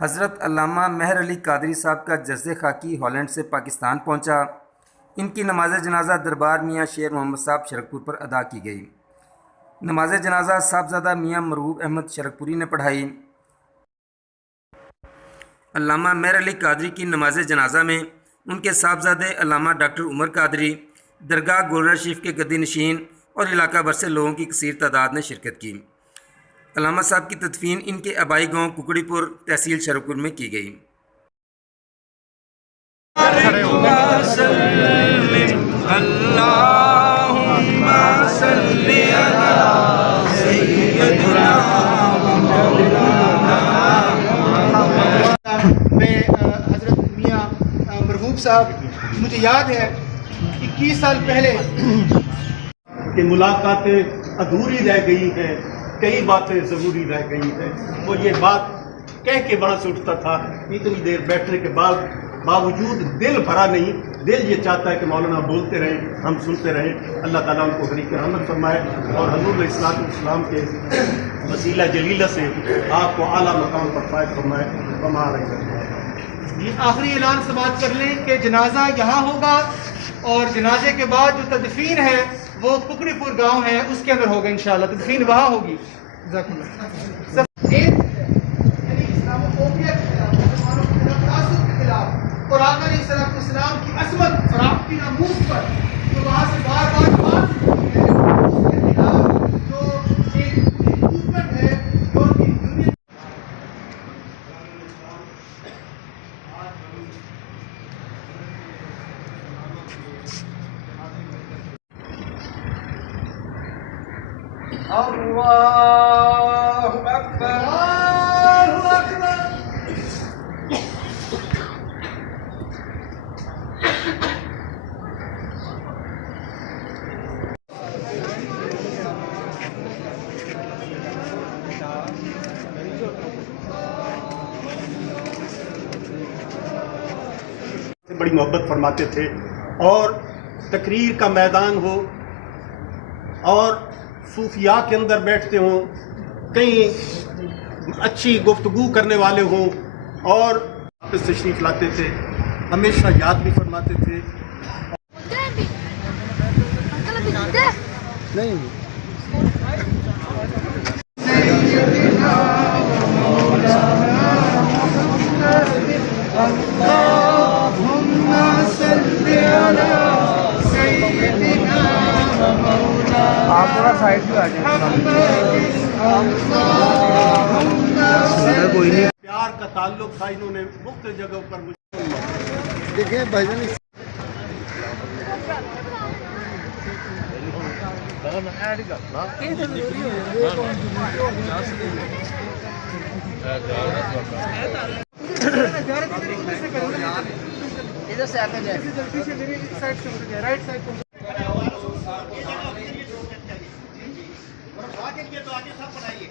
حضرت علامہ مہر علی قادری صاحب کا جزِ خاکی ہالینڈ سے پاکستان پہنچا۔ ان کی نماز جنازہ دربار میاں شیر محمد صاحب شرکپور پر ادا کی گئی۔ نماز جنازہ صاحبزادہ میاں مرغوب احمد شرکپوری نے پڑھائی۔ علامہ مہر علی قادری کی نماز جنازہ میں ان کے صاحبزادے علامہ ڈاکٹر عمر قادری، درگاہ گولڑا شریف کے گدی نشین اور علاقہ بھر سے لوگوں کی کثیر تعداد نے شرکت کی۔ علامہ صاحب کی تدفین ان کے آبائی گاؤں ککڑی پور تحصیل شرکپور میں کی گئی۔ میں حضرت میاں مرغوب صاحب، مجھے یاد ہے 21 سال پہلے کہ ملاقاتیں ادھوری رہ گئی ہیں، کئی باتیں ضروری رہ گئی ہیں۔ وہ یہ بات کہہ کے وہاں سے اٹھتا تھا، اتنی دیر بیٹھنے کے باوجود دل بھرا نہیں۔ دل یہ چاہتا ہے کہ مولانا بولتے رہیں، ہم سنتے رہیں۔ اللہ تعالیٰ ان کو غریق رحمت فرمائے اور حضور علیہ السلام کے وسیلہ جلیلہ سے آپ کو اعلیٰ مقام پر فائز فرمائے۔ آخری اعلان سماعت کر لیں کہ جنازہ یہاں ہوگا اور جنازے کے بعد جو تدفین ہے وہ ککڑی پور گاؤں ہے، اس کے اندر ہوگا انشاءاللہ، تدفین وہاں ہوگی۔ جزاک اللہ۔ اسلام و قومیت کے خلاف، مسلمانوں کے خلاف، تعصب کے خلاف اور آقا علیہ السلام کی عصمت اور آپ کی ناموس پر جو وہاں سے بار بار بات ہوئی ہے، اس کے خلاف جو ایک موومنٹ ہے جو کہ دنیا اللہ اکبر، اللہ اکبر۔ بڑی محبت فرماتے تھے، اور تقریر کا میدان ہو اور صوفیاء کے اندر بیٹھتے ہوں، کہیں اچھی گفتگو کرنے والے ہوں، اور واپس تشریف لاتے تھے، ہمیشہ یاد بھی فرماتے تھے۔ آپ تھوڑا سائڈ بھی آ جائیں۔ کوئی نہیں، پیار کا تعلق تھا، انہوں نے مختلف جگہوں پر دیکھیں بھائی جان، ادھر سے آگے جائیں، پیچھے میری سائڈ سے ہو جائے، رائٹ سائڈ سے۔ آگے تو آگے سب بنائیے۔